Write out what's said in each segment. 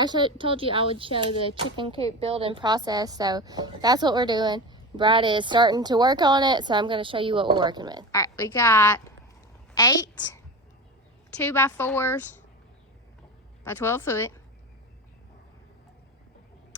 I told you I would show the chicken coop building process, so that's what we're doing. Brad is starting to work on it, so I'm going to show you what we're working with. All right, we got 8 2x4s by 12 foot.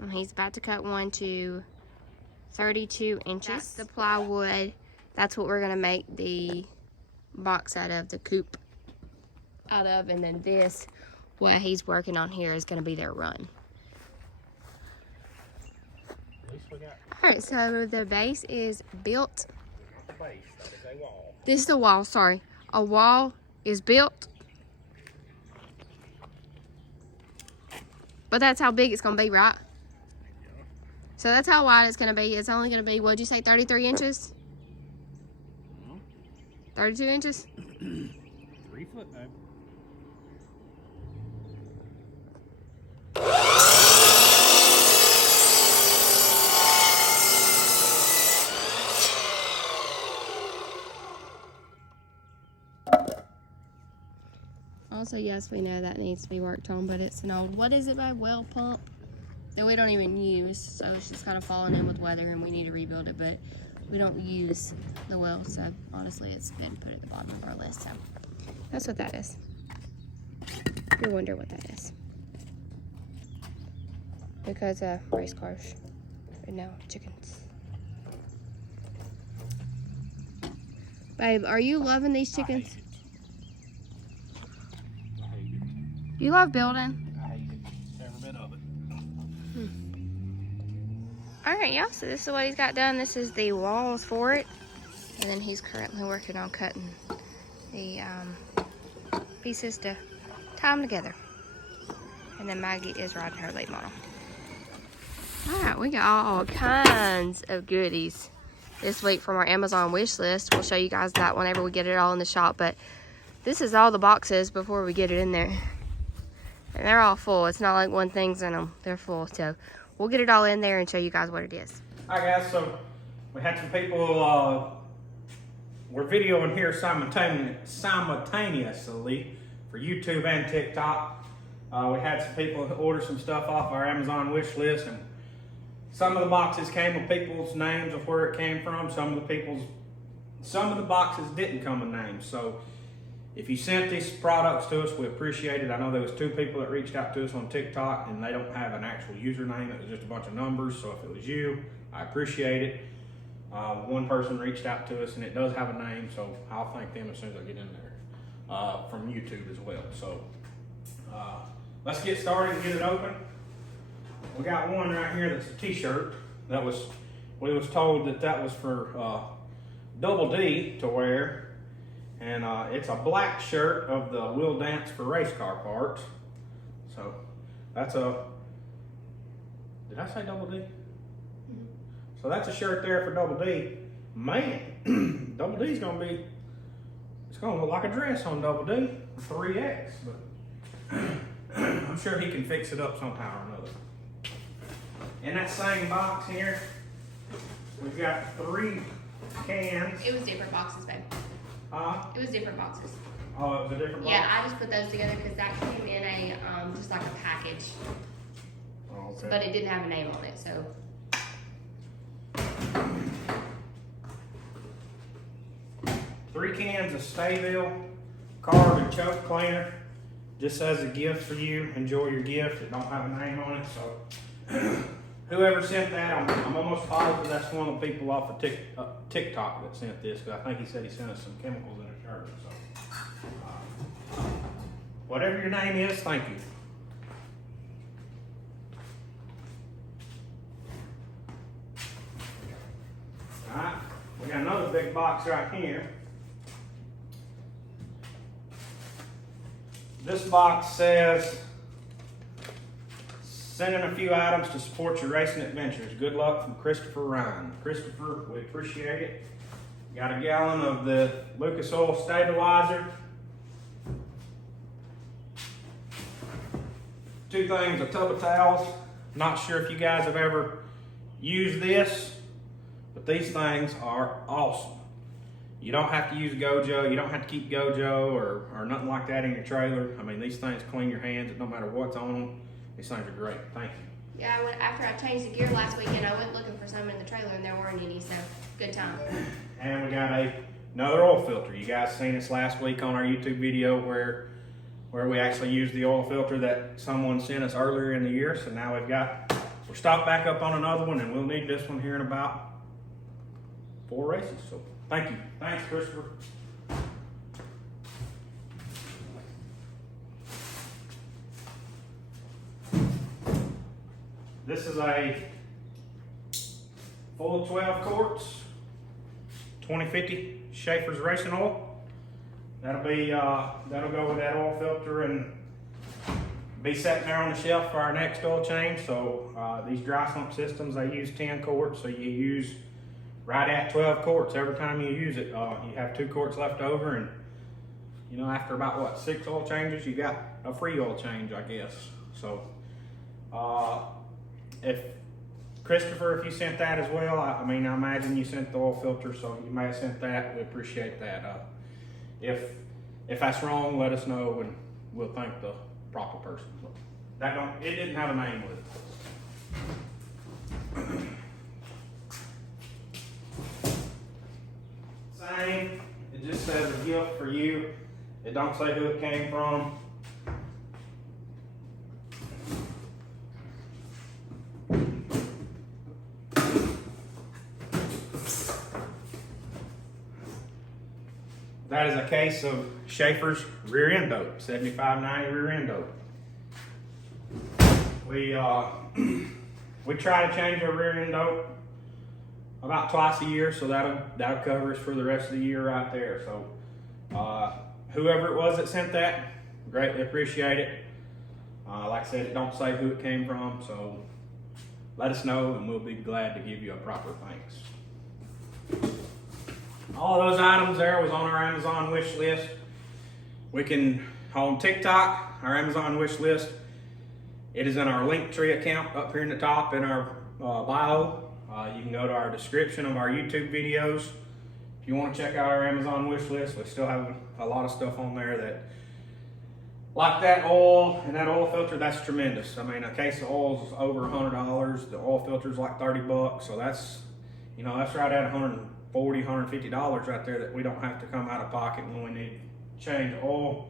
And he's about to cut one to 32 inches. That's the plywood. That's what we're going to make the box out of, the coop out of, and then this, what he's working on here, is going to be their run. Alright, so the base is built. This is the wall, sorry. A wall is built. But that's how big it's going to be, right? So that's how wide it's going to be. It's only going to be, what'd you say, 33 inches? 32 inches? 3 foot, babe. Also, yes, we know that needs to be worked on, but it's an old, what is it, babe? Well pump that we don't even use, so it's just kind of falling in with weather, and we need to rebuild it, but we don't use the well, so honestly, it's been put at the bottom of our list, so that's what that is. You wonder what that is. Because race cars, and now chickens. Babe, are you loving these chickens? You love building? I hate it. Every bit of it. Alright, y'all, so this is what he's got done. This is the walls for it. And then he's currently working on cutting the pieces to tie them together. And then Maggie is riding her late model. Alright, we got all kinds of goodies this week from our Amazon wish list. We'll show you guys that whenever we get it all in the shop. But this is all the boxes before we get it in there. And they're all full. It's not like one thing's in them. They're full. So we'll get it all in there and show you guys what it is. All right, guys. So we had some people, we're videoing here simultaneously for YouTube and TikTok. We had some people order some stuff off our Amazon wish list, and some of the boxes came with people's names of where it came from. Some of the boxes didn't come with names. So if you sent these products to us, we appreciate it. I know there was 2 people that reached out to us on TikTok, and they don't have an actual username. It was just a bunch of numbers. So if it was you, I appreciate it. One person reached out to us, and it does have a name, so I'll thank them as soon as I get in there from YouTube as well. So let's get started and get it open. We got one right here that's a t-shirt. We was told that was for Double D to wear. And it's a black shirt of the Will Dance for Race Car Parts. So that's a, did I say Double D? Mm-hmm. So that's a shirt there for Double D. Man, Double D's gonna be, it's gonna look like a dress on Double D, 3X. But I'm sure he can fix it up somehow or another. In that same box here, we've got 3 cans. It was different boxes, babe. It was different boxes. Oh, it was a different box? Yeah, I just put those together because that came in a, just like a package. Oh, okay. But it didn't have a name on it, so. 3 cans of Stayville carb and choke cleaner, just as a gift for you. Enjoy your gift. It don't have a name on it, so whoever sent that, I'm almost positive that's one of the people off of TikTok that sent this, because I think he said he sent us some chemicals in a shirt. So whatever your name is, thank you. All right, we got another big box right here. This box says, sending a few items to support your racing adventures. Good luck from Christopher Ryan. Christopher, we appreciate it. Got a gallon of the Lucas Oil Stabilizer. 2 things, a tub of towels. Not sure if you guys have ever used this, but these things are awesome. You don't have to use Gojo. You don't have to keep Gojo or nothing like that in your trailer. I mean, these things clean your hands no matter what's on them. These things are great. Thank you. Yeah, after I changed the gear last weekend, I went looking for some in the trailer and there weren't any, so good time. And we got another oil filter. You guys seen this last week on our YouTube video where we actually used the oil filter that someone sent us earlier in the year. So now we're stocked back up on another one, and we'll need this one here in about 4 races. So thank you. Thanks, Christopher. This is a full 12 quarts, 2050 Schaefer's racing oil. That'll go with that oil filter and be sitting there on the shelf for our next oil change. So these dry sump systems, they use 10 quarts, so you use right at 12 quarts every time you use it. You have 2 quarts left over, and you know, after about what, 6 oil changes, you got a free oil change, I guess. So if Christopher, if you sent that as well, I mean, I imagine you sent the oil filter, so you may have sent that. We appreciate that. If that's wrong, let us know and we'll thank the proper person. It didn't have a name with it. Same. It just says a gift for you. It don't say who it came from. That is a case of Schaefer's rear end dope, 7590 rear end dope. We try to change our rear end dope about twice a year, so that'll cover us for the rest of the year right there. So whoever it was that sent that, greatly appreciate it. Like I said, it don't say who it came from, so let us know and we'll be glad to give you a proper thanks. All of those items there was on our Amazon wish list. We can, on TikTok, our Amazon wish list, it is in our Linktree account up here in the top in our bio. You can go to our description of our YouTube videos. If you want to check out our Amazon wish list, we still have a lot of stuff on there that, like that oil and that oil filter, that's tremendous. I mean, a case of oil is over $100. The oil filter is like 30 bucks. So that's, you know, that's right at $140, $150 right there that we don't have to come out of pocket when we need to change oil.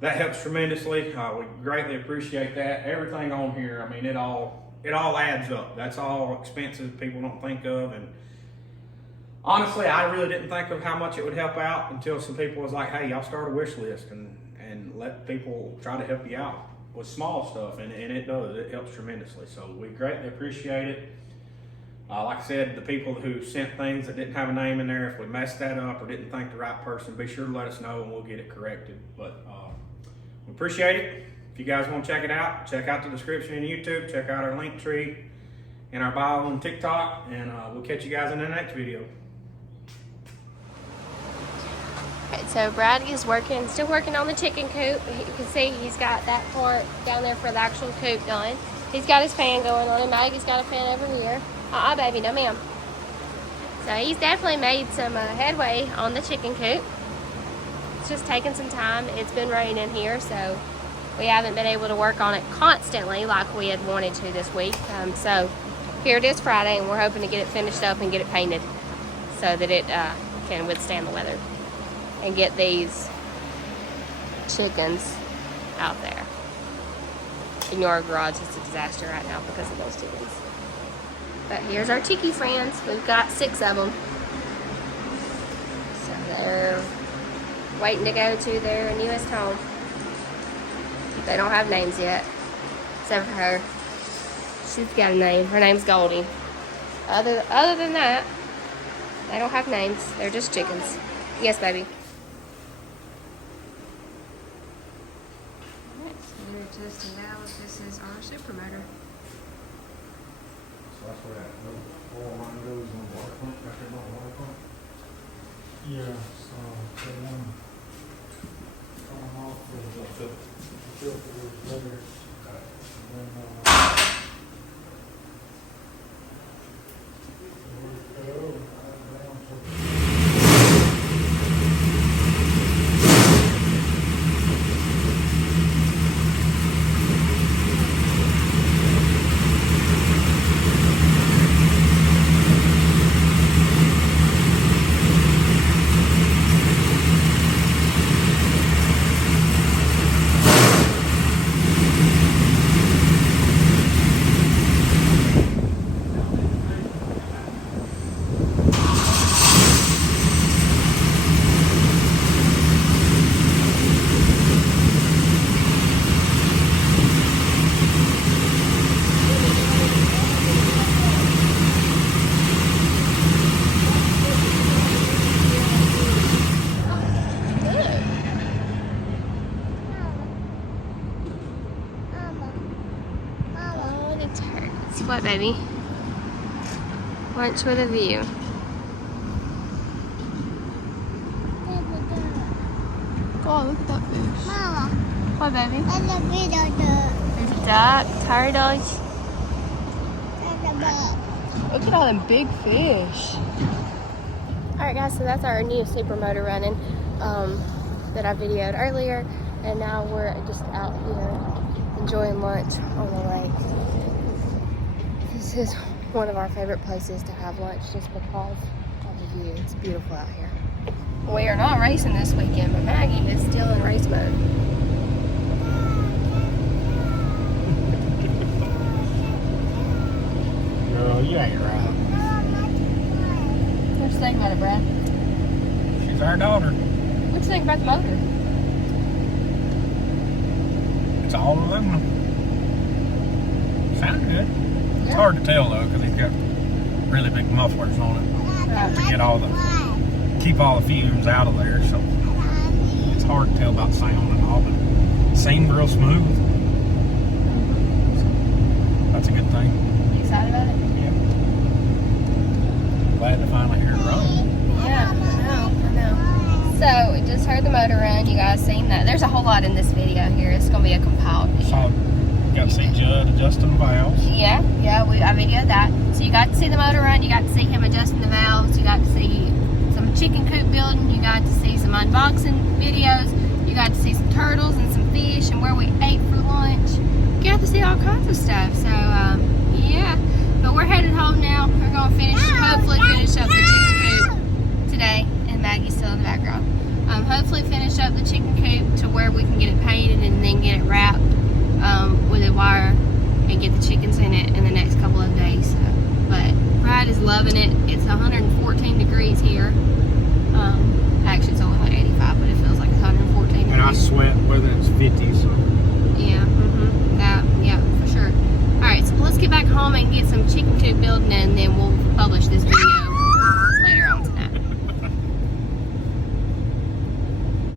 That helps tremendously. We greatly appreciate that. Everything on here, I mean, it all adds up. That's all expenses people don't think of. And honestly, I really didn't think of how much it would help out until some people was like, hey, y'all start a wish list and let people try to help you out with small stuff. And it does. It helps tremendously. So we greatly appreciate it. Like I said, the people who sent things that didn't have a name in there, if we messed that up or didn't thank the right person, be sure to let us know and we'll get it corrected. But we appreciate it. If you guys want to check it out, check out the description in YouTube, check out our link tree and our bio on TikTok, and we'll catch you guys in the next video. Okay, so Brad is still working on the chicken coop. You can see he's got that part down there for the actual coop done. He's got his fan going on, and Maggie's got a fan over here. Baby, no ma'am. So he's definitely made some headway on the chicken coop. It's just taking some time. It's been raining here, so we haven't been able to work on it constantly like we had wanted to this week. So here it is Friday, and we're hoping to get it finished up and get it painted so that it can withstand the weather and get these chickens out there. Ignore our garage, it's a disaster right now because of those chickens. But here's our tiki friends. We've got 6 of them. So they're waiting to go to their newest home. They don't have names yet, except for her. She's got a name. Her name's Goldie. Other than that, they don't have names. They're just chickens. Yes, baby. So we're testing out. This is our super motor. So that's where that little oil line goes on the water pump, right there by the water pump? Yeah, so the one going off the filter was there. And then, What, baby? Lunch with a view. Oh, look at that fish. Mama, What, baby? there's a big duck. There's a duck, turtles. There's a bug. Look at all them big fish. Alright guys, so that's our new super motor running that I videoed earlier. And now we're just out here enjoying lunch on the lake. This is one of our favorite places to have lunch just because of the view. It's beautiful out here. We are not racing this weekend, but Maggie is still in race mode. Girl, you ain't right. What you think about it, Brad? She's our daughter. What you think about the motor? It's all aluminum. Sounds good. Yeah. It's hard to tell though, because he's got really big mufflers on it to get all the keep all the fumes out of there. So it's hard to tell about sound and all, but it seemed real smooth. So that's a good thing. You excited about it? Yeah. Glad to finally hear it run. Yeah, I know. So, we just heard the motor run. You guys seen that? There's a whole lot in this video here. It's going to be a compiled video. So you got to see Judd adjusting the valves. Yeah, I videoed that. So you got to see the motor run. You got to see him adjusting the valves. You got to see some chicken coop building. You got to see some unboxing videos. You got to see some turtles and some fish and where we ate for lunch. You got to see all kinds of stuff. So, yeah. But we're headed home now. We're going to hopefully finish up the chicken coop today. And Maggie's still in the background. Hopefully finish up the chicken coop to where we can get it painted and then get it wrapped with a wire and get the chickens in it in the next couple of days. So, but Brad is loving it. It's 114 degrees here. Actually, it's only like 85, but it feels like it's 114 degrees. And I sweat whether it's 50, so. Yeah, yeah, for sure. Alright, so let's get back home and get some chicken coop building and then we'll publish this video.